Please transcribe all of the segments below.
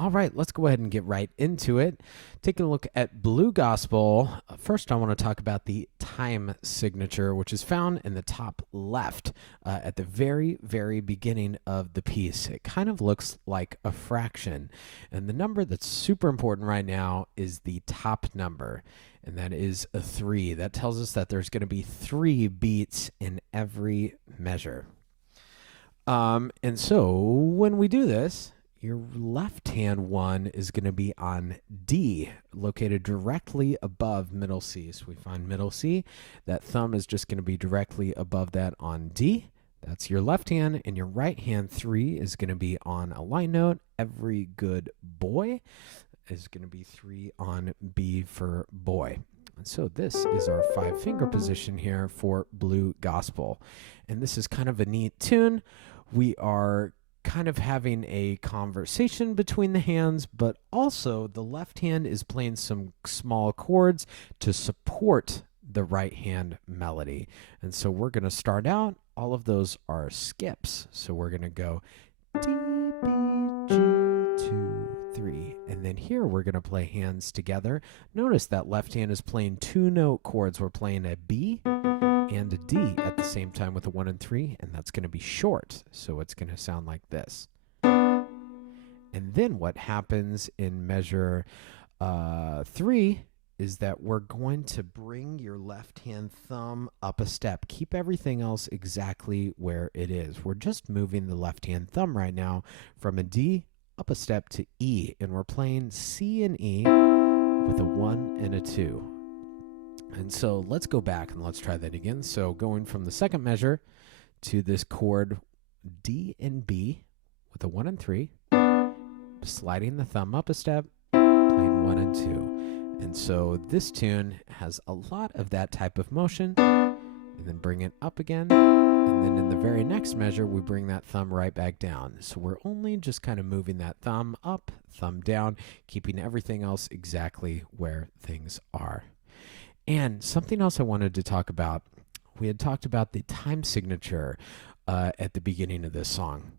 All right, let's go ahead and get right into it. Taking a look at Blue Gospel. First, I want to talk about the time signature, which is found in the top left at the very, very beginning of the piece. It kind of looks like a fraction. And the number that's super important right now is the top number, and that is a 3. That tells us that there's going to be 3 beats in every measure. And so when we do this, your left-hand one is going to be on D, located directly above middle C. So we find middle C. That thumb is just going to be directly above that on D. That's your left hand. And your right hand 3 is going to be on a line note. Every good boy is going to be 3 on B for boy. And so this is our 5-finger position here for Blue Gospel. And this is kind of a neat tune. We are kind of having a conversation between the hands, but also the left hand is playing some small chords to support the right hand melody. And so we're going to start out. All of those are skips. So we're going to go D, B, G, 2, 3. And then here we're going to play hands together. Notice that left hand is playing 2-note chords. We're playing a B and a D at the same time with a 1 and 3, and that's going to be short, so it's going to sound like this. And then what happens in measure 3 is that we're going to bring your left hand thumb up a step. Keep everything else exactly where it is. We're just moving the left hand thumb right now from a D up a step to E, and we're playing C and E with a 1 and a 2. And so let's go back and let's try that again. So going from the second measure to this chord D and B with a 1 and 3, sliding the thumb up a step, playing 1 and 2. And so this tune has a lot of that type of motion, and then bring it up again. And then in the very next measure, we bring that thumb right back down. So we're only just kind of moving that thumb up, thumb down, keeping everything else exactly where things are. And something else I wanted to talk about, we had talked about the time signature at the beginning of this song.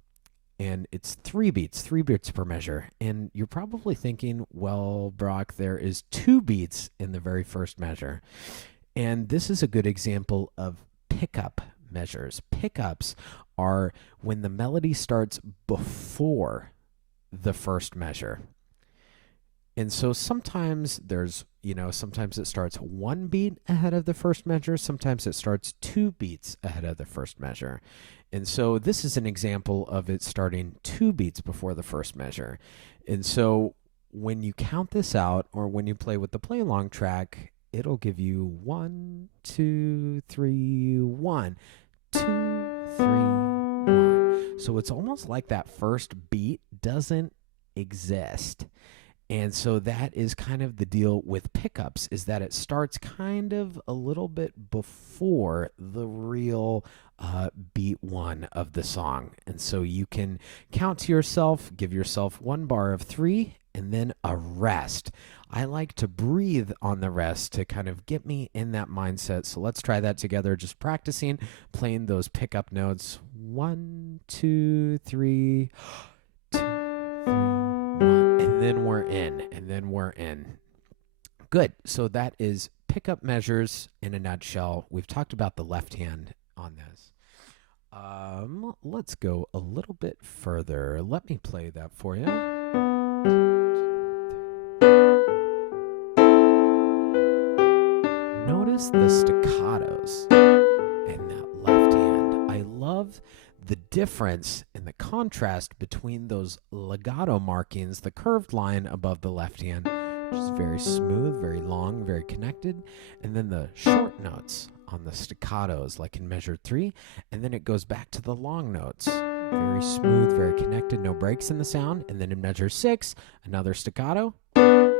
And it's 3 beats per measure. And you're probably thinking, well, Brock, there is 2 beats in the very first measure. And this is a good example of pickup measures. Pickups are when the melody starts before the first measure. And so sometimes sometimes it starts 1 beat ahead of the first measure. Sometimes it starts 2 beats ahead of the first measure. And so this is an example of it starting 2 beats before the first measure. And so when you count this out, or when you play with the play along track, it'll give you 1, 2, 3, 1, 2, 3, 1. So it's almost like that first beat doesn't exist. And so that is kind of the deal with pickups, is that it starts kind of a little bit before the real beat 1 of the song. And so you can count to yourself, give yourself 1 bar of 3, and then a rest. I like to breathe on the rest to kind of get me in that mindset. So let's try that together, just practicing playing those pickup notes. 1, 2, 3, 2, 3, 1. And then we're in. Good. So that is pickup measures in a nutshell. We've talked about the left hand on this. Let's go a little bit further. Let me play that for you. Notice the staccatos in that left hand. I love the difference and the contrast between those legato markings, the curved line above the left hand, which is very smooth, very long, very connected, and then the short notes on the staccatos, like in measure 3, and then it goes back to the long notes. Very smooth, very connected, no breaks in the sound. And then in measure 6, another staccato. And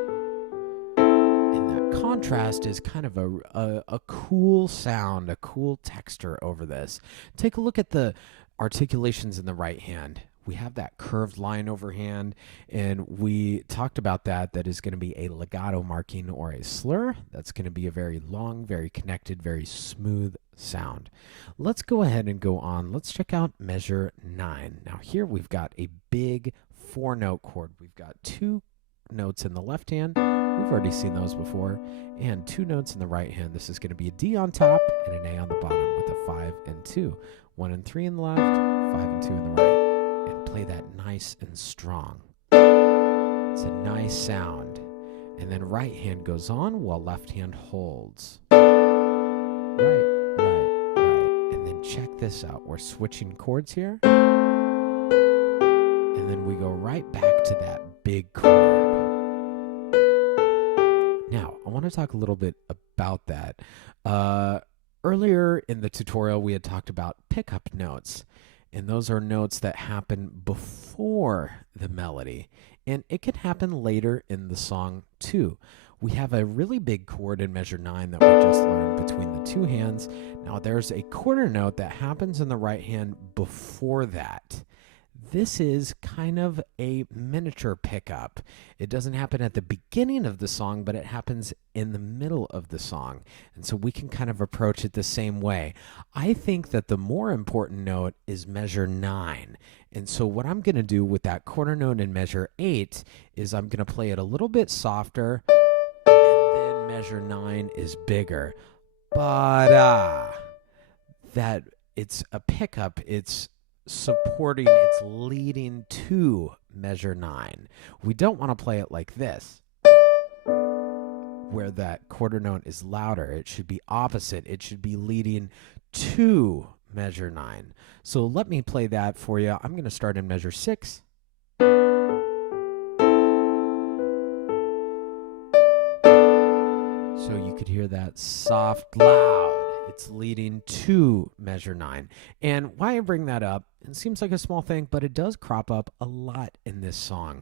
that contrast is kind of a cool sound, a cool texture over this. Take a look at the articulations in the right hand. we have that curved line overhand, and we talked about that is going to be a legato marking or a slur. That's going to be a very long, very connected, very smooth sound. Let's go ahead and go on. Let's check out measure 9. Now here we've got a big 4-note chord. We've got 2 notes in the left hand. We've already seen those before. And 2 notes in the right hand. This is going to be a D on top and an A on the bottom with a 5 and 2. 1 and 3 in the left, 5 and 2 in the right. And play that nice and strong. It's a nice sound. And then right hand goes on while left hand holds. Right. And then check this out. We're switching chords here. And then we go right back to that big chord. Now, I want to talk a little bit about that. Earlier in the tutorial, we had talked about pickup notes, and those are notes that happen before the melody, and it can happen later in the song too. We have a really big chord in measure 9 that we just learned between the 2 hands. Now, there's a quarter note that happens in the right hand before that. This is kind of a miniature pickup. It doesn't happen at the beginning of the song, but it happens in the middle of the song. And so we can kind of approach it the same way. I think that the more important note is measure 9. And so what I'm going to do with that quarter note in measure 8 is I'm going to play it a little bit softer, and then measure 9 is bigger. But that it's a pickup, it's supporting, it's leading to measure 9. We don't want to play it like this, where that quarter note is louder. It should be opposite. It should be leading to measure 9. So let me play that for you. I'm going to start in measure 6. So you could hear that soft, loud. It's leading to measure 9. And why I bring that up, it seems like a small thing, but it does crop up a lot in this song.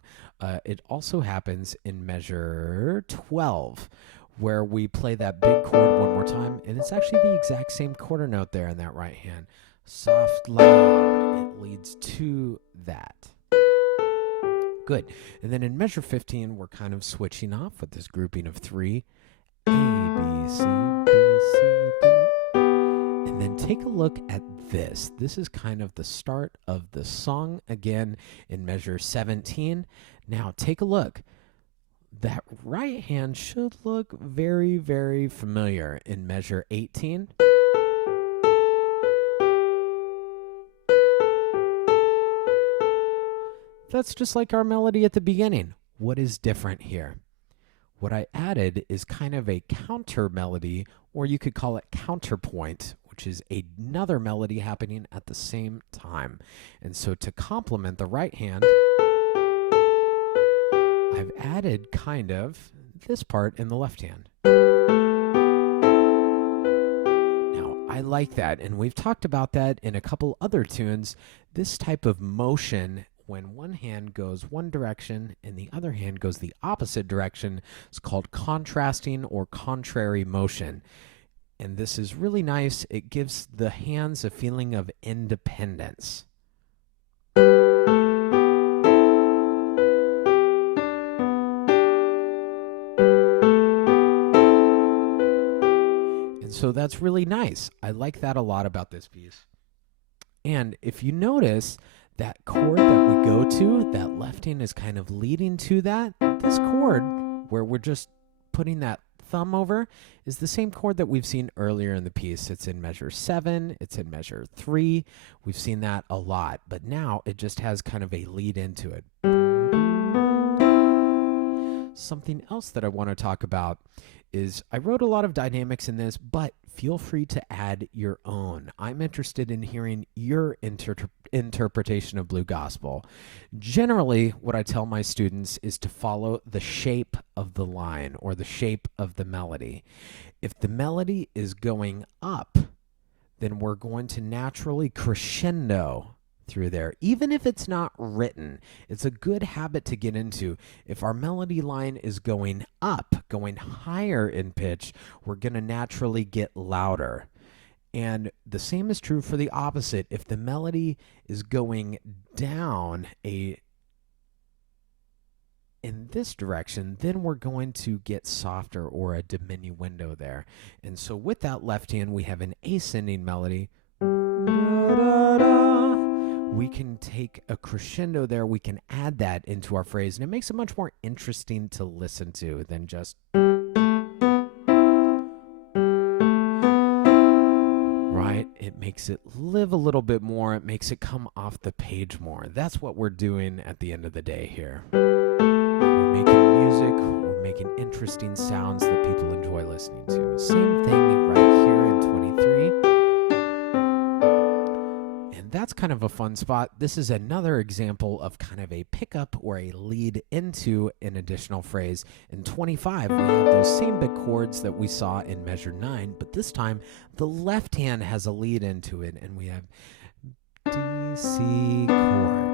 It also happens in measure 12, where we play that big chord one more time, and it's actually the exact same quarter note there in that right hand. Soft, loud, it leads to that. Good. And then in measure 15, we're kind of switching off with this grouping of 3. A, B, C, B, C, D. And then take a look at this. This is kind of the start of the song again in measure 17. Now take a look. That right hand should look very, very familiar in measure 18. That's just like our melody at the beginning. What is different here? What I added is kind of a counter melody, or you could call it counterpoint, which is another melody happening at the same time. And so to complement the right hand, I've added kind of this part in the left hand. Now, I like that, and we've talked about that in a couple other tunes. This type of motion, when one hand goes one direction and the other hand goes the opposite direction, is called contrasting or contrary motion. And this is really nice. It gives the hands a feeling of independence. And so that's really nice. I like that a lot about this piece. And if you notice, that chord that we go to, that left hand is kind of leading to that. This chord, where we're just putting that thumb over, is the same chord that we've seen earlier in the piece. It's in measure 7, it's in measure 3. We've seen that a lot, but now it just has kind of a lead into it. Something else that I want to talk about is I wrote a lot of dynamics in this, but feel free to add your own. I'm interested in hearing your interpretation of Blue Gospel. Generally, what I tell my students is to follow the shape of the line or the shape of the melody. If the melody is going up, then we're going to naturally crescendo through there. Even if it's not written, it's a good habit to get into. If our melody line is going up, going higher in pitch, we're going to naturally get louder. And the same is true for the opposite. If the melody is going down in this direction, then we're going to get softer or a diminuendo there. And so with that left hand, we have an ascending melody. We can take a crescendo there. We can add that into our phrase, and it makes it much more interesting to listen to than just right. It makes it live a little bit more. It makes it come off the page more. That's what we're doing at the end of the day here. We're making music. We're making interesting sounds that people enjoy listening to. Same thing right here in 23. That's kind of a fun spot. This is another example of kind of a pickup or a lead into an additional phrase. In 25, we have those same big chords that we saw in measure 9, but this time the left hand has a lead into it, and we have D, C chord,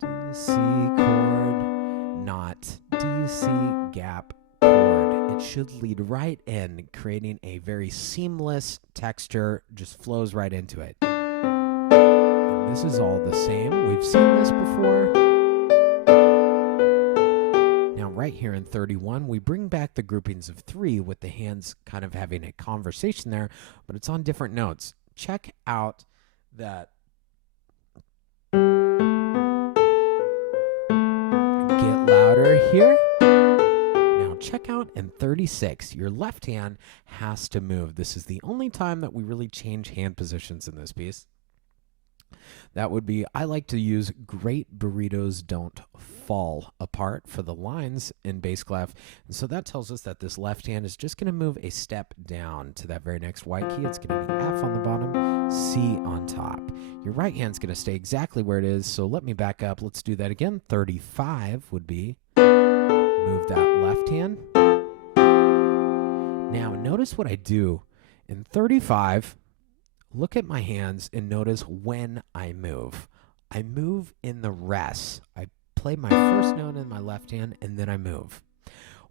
D, C chord, not D, C gap chord. It should lead right in, creating a very seamless texture, just flows right into it. This is all the same. We've seen this before. Now, right here in 31, we bring back the groupings of 3 with the hands kind of having a conversation there, but it's on different notes. Check out that. Get louder here. Now, check out in 36. Your left hand has to move. This is the only time that we really change hand positions in this piece. That would be, I like to use great burritos don't fall apart for the lines in bass clef. And so that tells us that this left hand is just going to move a step down to that very next white key. It's going to be F on the bottom, C on top. Your right hand's going to stay exactly where it is. So let me back up. Let's do that again. 35 would be move that left hand. Now notice what I do. In 35, look at my hands and notice when I move. I move in the rest. I play my first note in my left hand and then I move.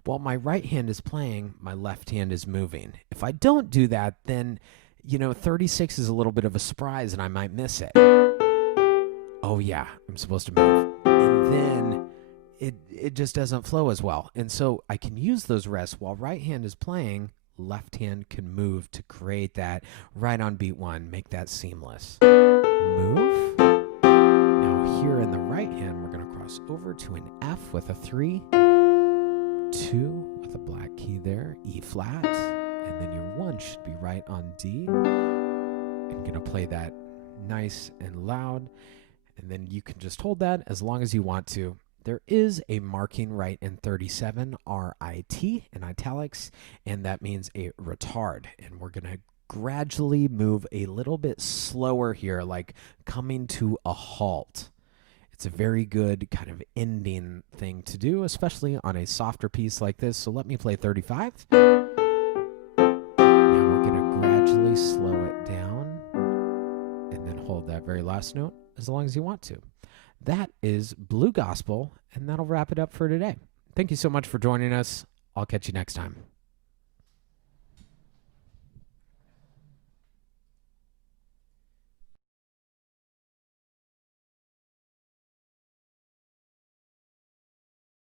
While my right hand is playing, my left hand is moving. If I don't do that, then, 36 is a little bit of a surprise and I might miss it. Oh yeah, I'm supposed to move. And then it just doesn't flow as well. And so I can use those rests while right hand is playing. Left hand can move to create that right on beat 1, make that seamless. Move. Now here in the right hand, we're going to cross over to an F with a 3, 2 with a black key there, E flat, and then your 1 should be right on D. I'm going to play that nice and loud, and then you can just hold that as long as you want to. There is a marking right in 37, R-I-T in italics, and that means a retard. And we're going to gradually move a little bit slower here, like coming to a halt. It's a very good kind of ending thing to do, especially on a softer piece like this. So let me play 35. Now we're going to gradually slow it down and then hold that very last note as long as you want to. That is Blue Gospel, and that'll wrap it up for today. Thank you so much for joining us. I'll catch you next time.